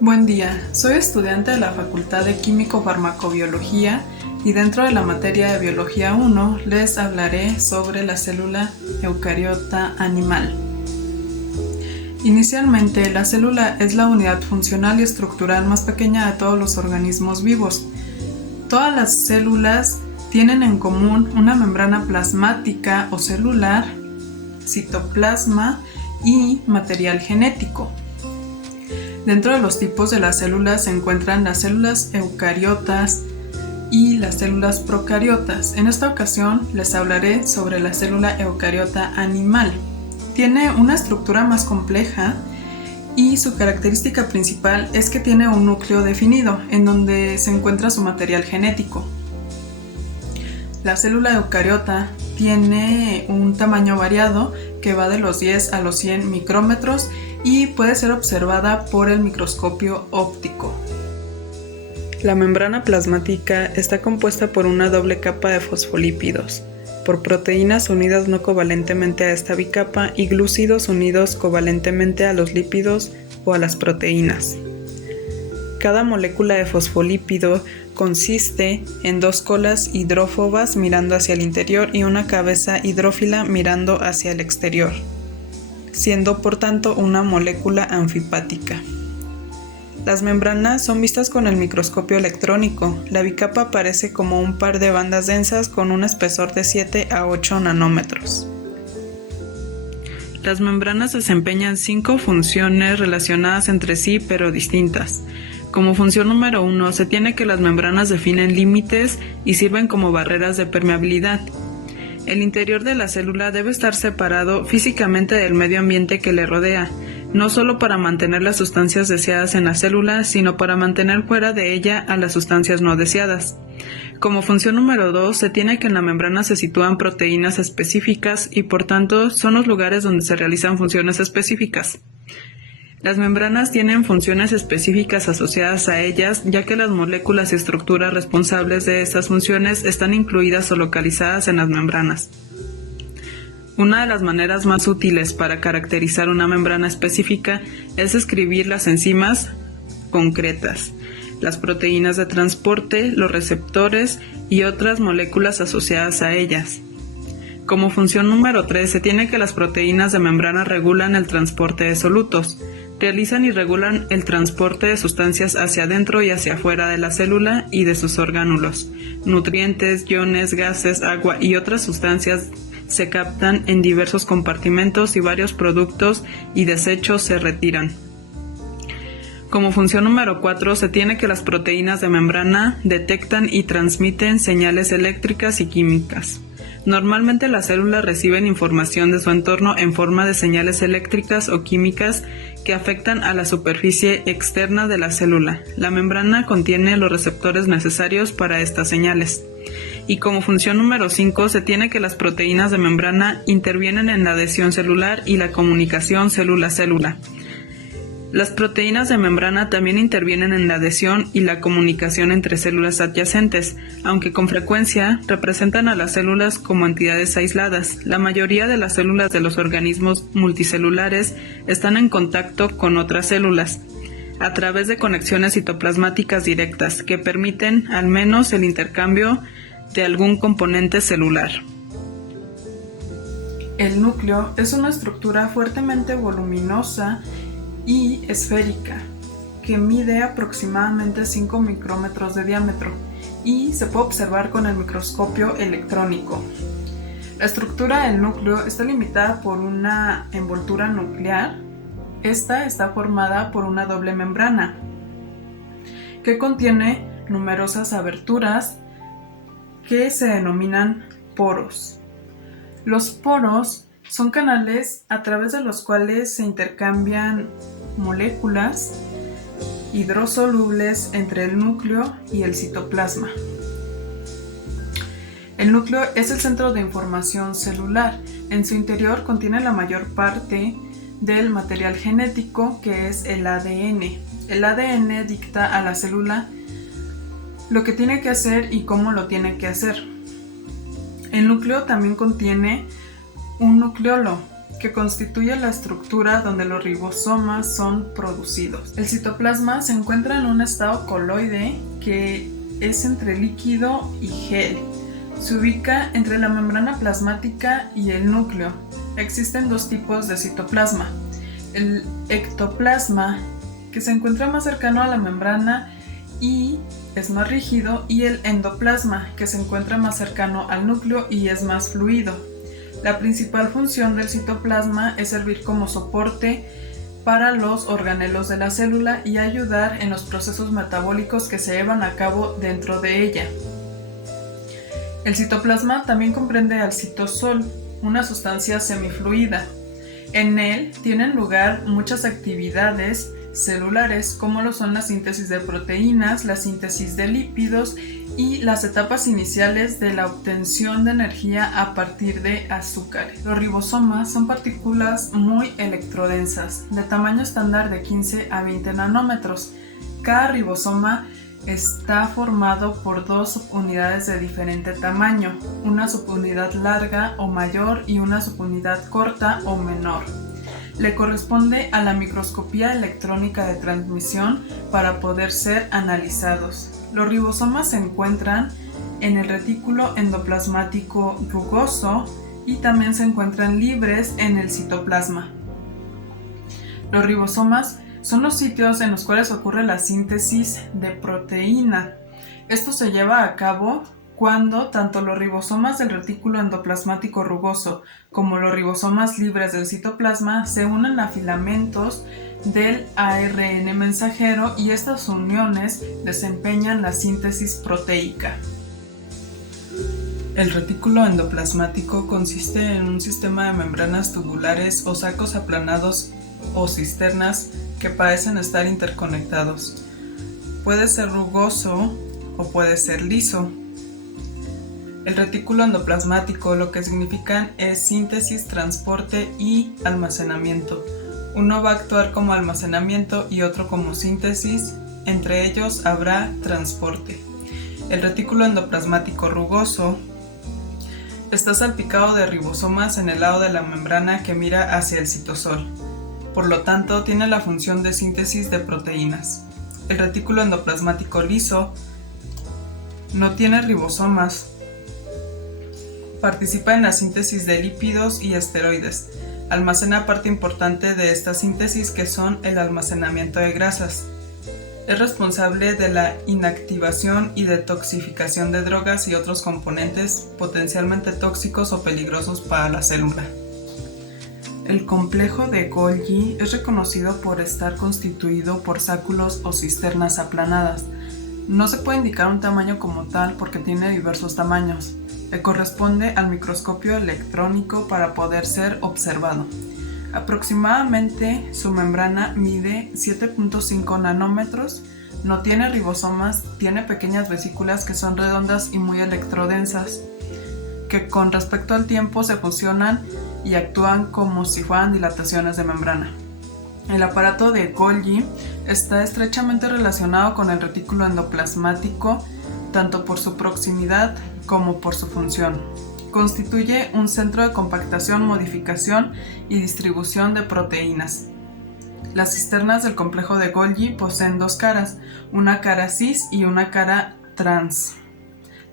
Buen día, soy estudiante de la Facultad de Químico-Farmacobiología y dentro de la materia de Biología 1 les hablaré sobre la célula eucariota animal. Inicialmente, la célula es la unidad funcional y estructural más pequeña de todos los organismos vivos. Todas las células tienen en común una membrana plasmática o celular, citoplasma y material genético. Dentro de los tipos de las células se encuentran las células eucariotas y las células procariotas. En esta ocasión les hablaré sobre la célula eucariota animal. Tiene una estructura más compleja y su característica principal es que tiene un núcleo definido en donde se encuentra su material genético. La célula eucariota tiene un tamaño variado que va de los 10 a los 100 micrómetros y puede ser observada por el microscopio óptico. La membrana plasmática está compuesta por una doble capa de fosfolípidos, por proteínas unidas no covalentemente a esta bicapa y glúcidos unidos covalentemente a los lípidos o a las proteínas. Cada molécula de fosfolípido consiste en dos colas hidrófobas mirando hacia el interior y una cabeza hidrófila mirando hacia el exterior, siendo por tanto una molécula anfipática. Las membranas son vistas con el microscopio electrónico. La bicapa aparece como un par de bandas densas con un espesor de 7 a 8 nanómetros. Las membranas desempeñan 5 funciones relacionadas entre sí pero distintas. Como función número 1, se tiene que las membranas definen límites y sirven como barreras de permeabilidad. El interior de la célula debe estar separado físicamente del medio ambiente que le rodea, no solo para mantener las sustancias deseadas en la célula, sino para mantener fuera de ella a las sustancias no deseadas. Como función número 2, se tiene que en la membrana se sitúan proteínas específicas y por tanto son los lugares donde se realizan funciones específicas. Las membranas tienen funciones específicas asociadas a ellas, ya que las moléculas y estructuras responsables de estas funciones están incluidas o localizadas en las membranas. Una de las maneras más útiles para caracterizar una membrana específica es escribir las enzimas concretas, las proteínas de transporte, los receptores y otras moléculas asociadas a ellas. Como función número 3, se tiene que las proteínas de membrana regulan el transporte de solutos, realizan y regulan el transporte de sustancias hacia adentro y hacia afuera de la célula y de sus orgánulos. Nutrientes, iones, gases, agua y otras sustancias se captan en diversos compartimentos y varios productos y desechos se retiran. Como función número 4, se tiene que las proteínas de membrana detectan y transmiten señales eléctricas y químicas. Normalmente las células reciben información de su entorno en forma de señales eléctricas o químicas que afectan a la superficie externa de la célula. La membrana contiene los receptores necesarios para estas señales. Y como función número 5, se tiene que las proteínas de membrana intervienen en la adhesión celular y la comunicación célula-célula. Las proteínas de membrana también intervienen en la adhesión y la comunicación entre células adyacentes, aunque con frecuencia representan a las células como entidades aisladas. La mayoría de las células de los organismos multicelulares están en contacto con otras células a través de conexiones citoplasmáticas directas que permiten al menos el intercambio de algún componente celular. El núcleo es una estructura fuertemente voluminosa y esférica, que mide aproximadamente 5 micrómetros de diámetro y se puede observar con el microscopio electrónico. La estructura del núcleo está limitada por una envoltura nuclear. Esta está formada por una doble membrana que contiene numerosas aberturas que se denominan poros. Los poros son canales a través de los cuales se intercambian moléculas hidrosolubles entre el núcleo y el citoplasma. El núcleo es el centro de información celular. En su interior contiene la mayor parte del material genético, que es el ADN. El ADN dicta a la célula lo que tiene que hacer y cómo lo tiene que hacer. El núcleo también contiene un nucleolo, que constituye la estructura donde los ribosomas son producidos. El citoplasma se encuentra en un estado coloide que es entre líquido y gel. Se ubica entre la membrana plasmática y el núcleo. Existen dos tipos de citoplasma. El ectoplasma, que se encuentra más cercano a la membrana y es más rígido, y el endoplasma, que se encuentra más cercano al núcleo y es más fluido. La principal función del citoplasma es servir como soporte para los organelos de la célula y ayudar en los procesos metabólicos que se llevan a cabo dentro de ella. El citoplasma también comprende al citosol, una sustancia semifluida. En él tienen lugar muchas actividades celulares, como lo son la síntesis de proteínas, la síntesis de lípidos y las etapas iniciales de la obtención de energía a partir de azúcares. Los ribosomas son partículas muy electrodensas, de tamaño estándar de 15 a 20 nanómetros. Cada ribosoma está formado por dos subunidades de diferente tamaño, una subunidad larga o mayor y una subunidad corta o menor. Le corresponde a la microscopía electrónica de transmisión para poder ser analizados. Los ribosomas se encuentran en el retículo endoplasmático rugoso y también se encuentran libres en el citoplasma. Los ribosomas son los sitios en los cuales ocurre la síntesis de proteína. Esto se lleva a cabo cuando tanto los ribosomas del retículo endoplasmático rugoso como los ribosomas libres del citoplasma se unen a filamentos del ARN mensajero y estas uniones desempeñan la síntesis proteica. El retículo endoplasmático consiste en un sistema de membranas tubulares o sacos aplanados o cisternas que parecen estar interconectados. Puede ser rugoso o puede ser liso. El retículo endoplasmático lo que significan es síntesis, transporte y almacenamiento. Uno va a actuar como almacenamiento y otro como síntesis, entre ellos habrá transporte. El retículo endoplasmático rugoso está salpicado de ribosomas en el lado de la membrana que mira hacia el citosol. Por lo tanto, tiene la función de síntesis de proteínas. El retículo endoplasmático liso no tiene ribosomas. Participa en la síntesis de lípidos y esteroides. Almacena parte importante de esta síntesis que son el almacenamiento de grasas. Es responsable de la inactivación y detoxificación de drogas y otros componentes potencialmente tóxicos o peligrosos para la célula. El complejo de Golgi es reconocido por estar constituido por sáculos o cisternas aplanadas. No se puede indicar un tamaño como tal porque tiene diversos tamaños. Le corresponde al microscopio electrónico para poder ser observado. Aproximadamente su membrana mide 7.5 nanómetros, no tiene ribosomas, tiene pequeñas vesículas que son redondas y muy electrodensas, que con respecto al tiempo se fusionan y actúan como si fueran dilataciones de membrana. El aparato de Golgi está estrechamente relacionado con el retículo endoplasmático, tanto por su proximidad como por su función. Constituye un centro de compactación, modificación y distribución de proteínas. Las cisternas del complejo de Golgi poseen dos caras, una cara cis y una cara trans.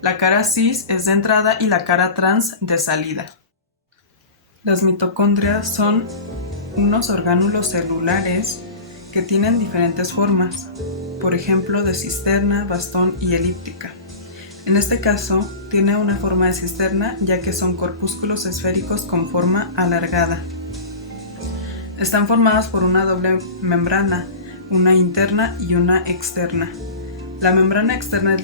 La cara cis es de entrada y la cara trans de salida. Las mitocondrias son unos orgánulos celulares que tienen diferentes formas, por ejemplo de cisterna, bastón y elíptica. En este caso, tiene una forma de cisterna ya que son corpúsculos esféricos con forma alargada. Están formadas por una doble membrana, una interna y una externa. La membrana externa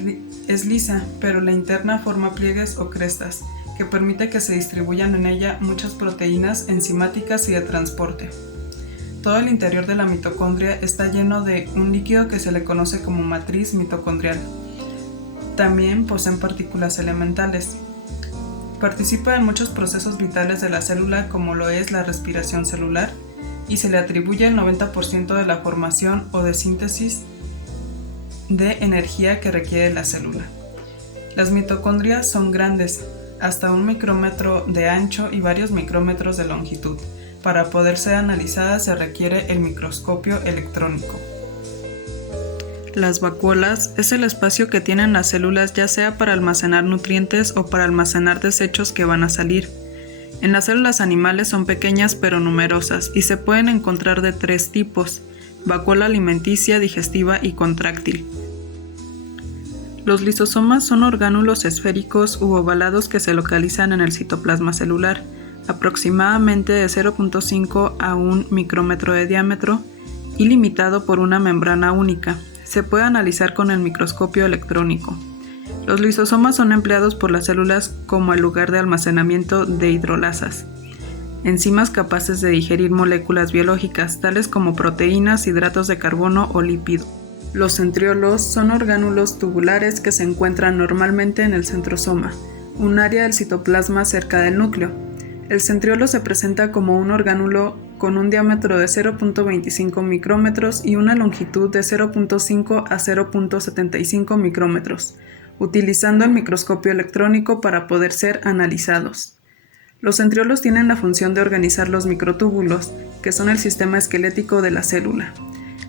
es lisa, pero la interna forma pliegues o crestas, que permite que se distribuyan en ella muchas proteínas enzimáticas y de transporte. Todo el interior de la mitocondria está lleno de un líquido que se le conoce como matriz mitocondrial. También poseen partículas elementales. Participa en muchos procesos vitales de la célula como lo es la respiración celular y se le atribuye el 90% de la formación o de síntesis de energía que requiere la célula. Las mitocondrias son grandes, hasta 1 micrómetro de ancho y varios micrómetros de longitud. Para poder ser analizada se requiere el microscopio electrónico. Las vacuolas es el espacio que tienen las células, ya sea para almacenar nutrientes o para almacenar desechos que van a salir. En las células animales son pequeñas pero numerosas y se pueden encontrar de 3 tipos: vacuola alimenticia, digestiva y contráctil. Los lisosomas son orgánulos esféricos u ovalados que se localizan en el citoplasma celular, aproximadamente de 0.5 a 1 micrómetro de diámetro y limitado por una membrana única. Se puede analizar con el microscopio electrónico. Los lisosomas son empleados por las células como el lugar de almacenamiento de hidrolasas, enzimas capaces de digerir moléculas biológicas, tales como proteínas, hidratos de carbono o lípidos. Los centriolos son orgánulos tubulares que se encuentran normalmente en el centrosoma, un área del citoplasma cerca del núcleo. El centriolo se presenta como un orgánulo con un diámetro de 0.25 micrómetros y una longitud de 0.5 a 0.75 micrómetros, utilizando el microscopio electrónico para poder ser analizados. Los centriolos tienen la función de organizar los microtúbulos, que son el sistema esquelético de la célula.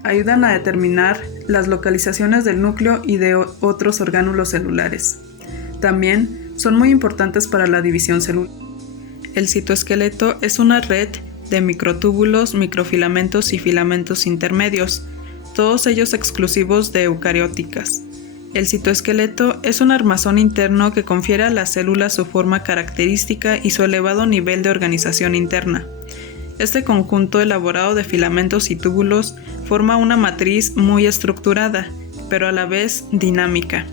Ayudan a determinar las localizaciones del núcleo y de otros orgánulos celulares. También son muy importantes para la división celular. El citoesqueleto es una red de microtúbulos, microfilamentos y filamentos intermedios, todos ellos exclusivos de eucarióticas. El citoesqueleto es un armazón interno que confiere a las células su forma característica y su elevado nivel de organización interna. Este conjunto elaborado de filamentos y túbulos forma una matriz muy estructurada, pero a la vez dinámica,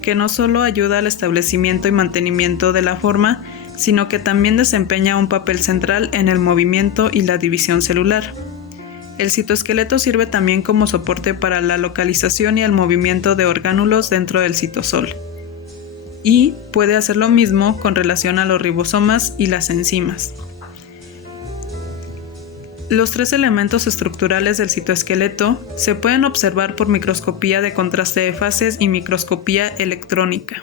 que no solo ayuda al establecimiento y mantenimiento de la forma, sino que también desempeña un papel central en el movimiento y la división celular. El citoesqueleto sirve también como soporte para la localización y el movimiento de orgánulos dentro del citosol. Y puede hacer lo mismo con relación a los ribosomas y las enzimas. Los 3 elementos estructurales del citoesqueleto se pueden observar por microscopía de contraste de fases y microscopía electrónica.